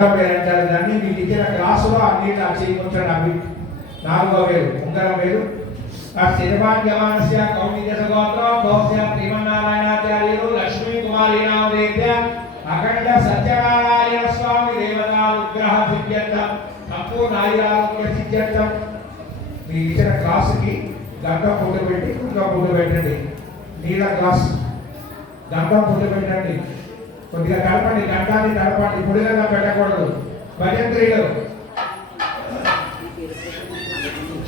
దాన్ని మీకు ఇచ్చిన క్లాసులో అన్నిటి చేయకుంటాడు. అవి 4వ వేలు ఉంగరం వేలు ఆ శిరవాక్యమానస్య కౌండిన్య గోత్రం భోస్య శ్రీమన్నారాయణాచార్యులు లక్ష్మీ కుమారి నామదేత్య అఖండ సత్యనారాయణ స్వామి దేవతా విగ్రహ సిద్ధ్యర్థం సంపూర్ణ ఆయురారోగ్య సిద్ధ్యర్థం మీ ఇచ్చిన క్లాసుకి గంట ఫోటో పెట్టి ఇంకా ఫోటో పెట్టండి. నీళ్ళ క్లాస్ గంట ఫోటో పెట్టండి. కొద్దిగా కలపండి, గంటాన్ని కలపండి, పొడిగా పెట్టకూడదు. భజంత్రిలు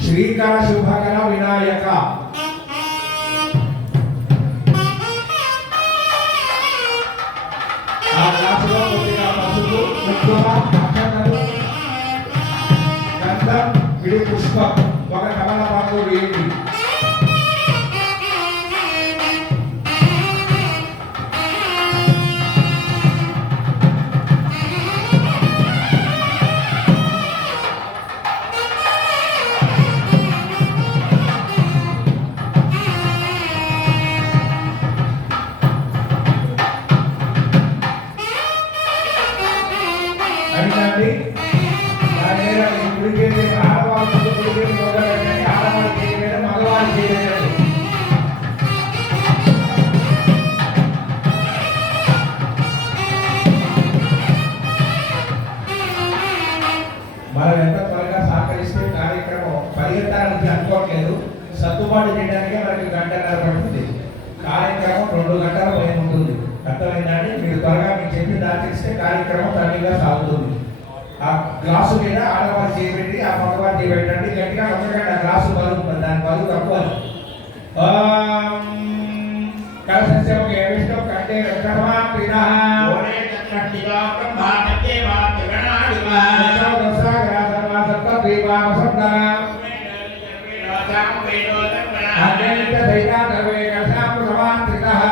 శ్రీకర శుభకర వినాయక ఆ క్లాసులో కొద్దిగా పసుపు కుంకుమ అక్షతలు గంధం విడి పుష్పం ఒక కమలపాకు వేయండి. మనం ఎంత త్వరగా సహకరిస్తే కార్యక్రమం పరిగెత్తాలని అనుకోవట్లేదు. సర్దుబాటు చేయడానికే మనకి గంటన్నర పడుతుంది. కార్యక్రమం 2 గంటల పైన ఉంటుంది. అర్థమైందండి. మీరు త్వరగా మీకు చెప్పి దాచిస్తే కార్యక్రమం తల్లిగా సాగుతుంది. ఆ గ్లాసు మీద ఆడవారు చేయబెట్టి ఆ మగవారు చేయబెట్టండి. గట్టిగా ఒక్కగా గ్లాసు బరువు దాని బరువు తక్కువ. కలసస్యముఖే విష్ణు కంఠే రక్షమా క్రీడా ఓనే తత్రష్టిగా బ్రహ్మాణకే వాక్యగణాదివా దోసాగ్రా సర్వ సత్వ దీపామ సప్తన అన్యనిత్య దైతా సర్వే కర్షాము సమాంత్రితః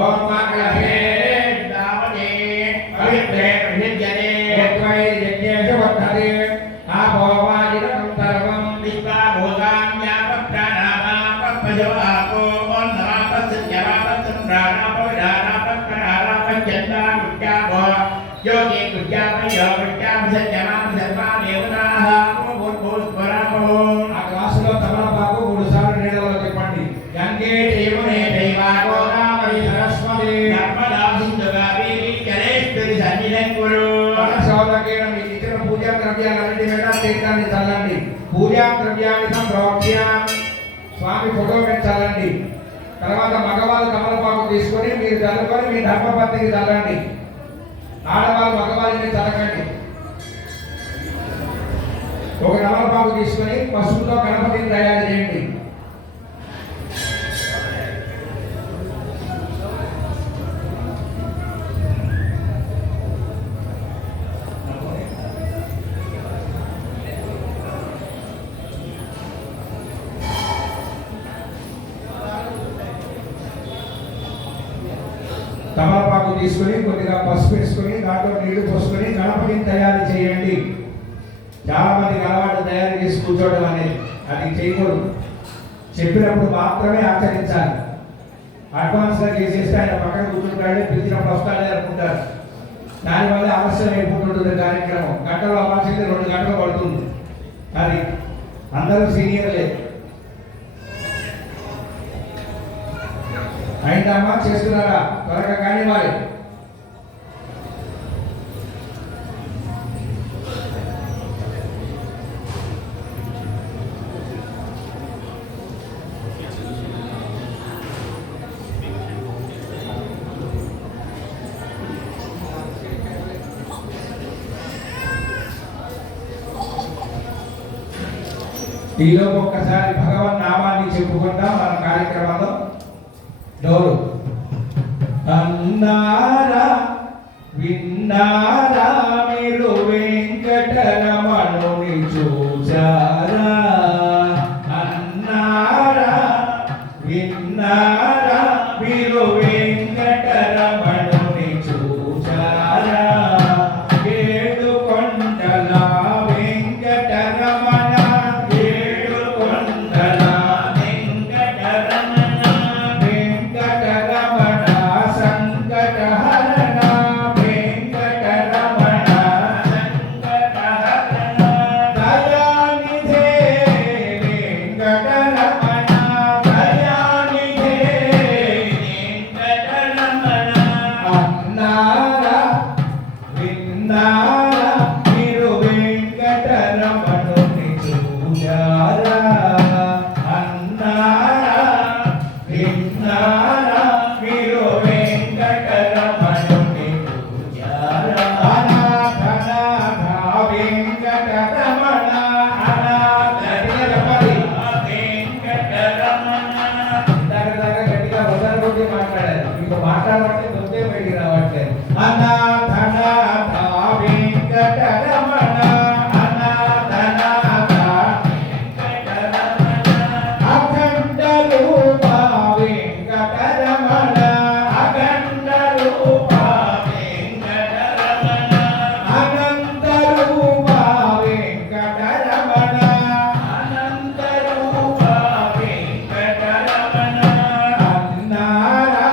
ఓం మాకలహే దావనే పవిత్రే ప్రసిద్ధ్యతే యత్వై యజ్ఞేషు వర్ధతే ఆభోవాజినం సర్వం విశ్వాభూతాన్యాపప్రాణామాపపజవాపో योगी गुज्जापयो गुज्जापसत्यमाम सर्वान् देवताः भूर्भुवस्वराः ఆ క్లాసులో తమలపాకు 3 సార్లు నీళ్ళలో తిప్పండి. గంగే యమునే దైవాగో రామై సరస్వతి నర్మదా సింధు కావేరీ జలేశ్వరి సన్నిధం కురు. మనసోదకేన మీకు ఇచ్చిన పూజా ద్రవ్యాలన్నిటి మీద తీర్థాన్ని చల్లండి. పూజా ద్రవ్యాన్ని సంప్రోక్ష్య స్వామి ఫోటో మీద చల్లండి. తర్వాత మగవాళ్ళు తమలపాకు తీసుకొని మీరు చల్లుకొని మీ ధర్మపత్నికి చల్లండి. ఆడవాళ్ళు మగవాళ్ళని చదకండి. ఒక తమలపాకు తీసుకొని పసుపుతో గణపతిని తయారు చేయండి. తమలపాకు తీసుకొని కొద్దిగా పసుపు వేసుకొని దాంట్లో నీళ్లు పోసుకొని గణపతిని తయారు చేయండి. చాలా మందికి అలవాటు తయారు చేసి కూర్చోవడం అనేది, అది చేయకూడదు. చెప్పినప్పుడు మాత్రమే ఆచరించాలి. అడ్వాన్స్గా చేసేస్తే ఆయన పక్కన కూర్చుంటాడే, పిలిచినప్పుడు వస్తాడే అనుకుంటారు. దానివల్ల ఆలస్యం అయిపోతుంటుంది కార్యక్రమం. గంటలో అవ్వాల్సింది 2 గంటలు పడుతుంది. అది అందరూ సీనియర్లే. అయిందమ్మా, చేస్తున్నారా? త్వరగా కానీ వారి ఈలో ఒక్కసారి భగవన్ నామాన్ని చెప్పుకుంటాం మన కార్యక్రమంలో. డోరు అన్నారా విన్నారా మీరు వెంకటరమణుని చూచారా? అన్నారా విన్నారా మీరు వెంకటరమణుని చూచారా? 7 కొండల వెంకటరమణ 7 కొండల వెంకటరమణ వెంకటరమణ సంకటహరణ వెంకటరమణ విన్నారా మీరు వెంకటరమణుని చూశారా అన్నారా విన్నారా మీరు వెంకటరమణుని చూశారా అనాథ వెంకటరమణ అనాథ వెంకటరమణ గట్టిగా వదలకొద్ది మాట్లాడారు ఇప్పుడు మాట్లాడమంటే దొందే బయటికి రావట్లేదు అనాథ వెంకటరమణ అనాథ అఖండ రూప వెంకటరమణ అఖండ రూప వెంకటరమణ అనంత రూప వెంకటరమణ అనంత రూప వెంకటరమణ అన్నారా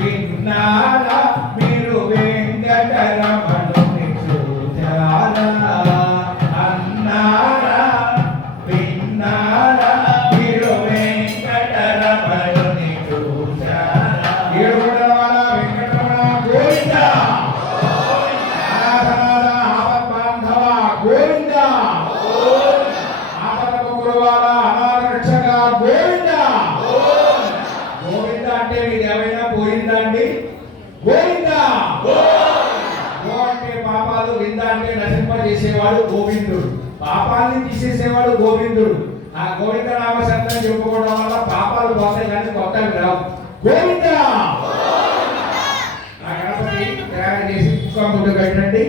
విన్నారా మీరు వెంకటరమణుని చూశారా అన్నారా విన్నారా మీరు వెంకటరమణుని చూశారా ఏడుకొండలవాడ వెంకటరమణ గోవింద అనాథనాథ ఆపద్బాంధవ గోవింద ఆపదముకులవాడ అనాథ రక్షక గోవింద గోవింద అంటే మీకు ఏమైనా పోయిందా అండి గోవింద గో అంటే పాపాలు వింద అంటే నశింపజేసేవాడు గోవిందుడు పాపాన్ని తీసేసేవాడు గోవిందుడు ఆ గోవింద నామ శబ్దం చెప్పుకోవడం వల్ల పాపాలు పోతాయి కానీ కొత్తవి రావు గోవింద ఆ గణపతి తయారు చేసి కుక్క ముందు పెట్టండి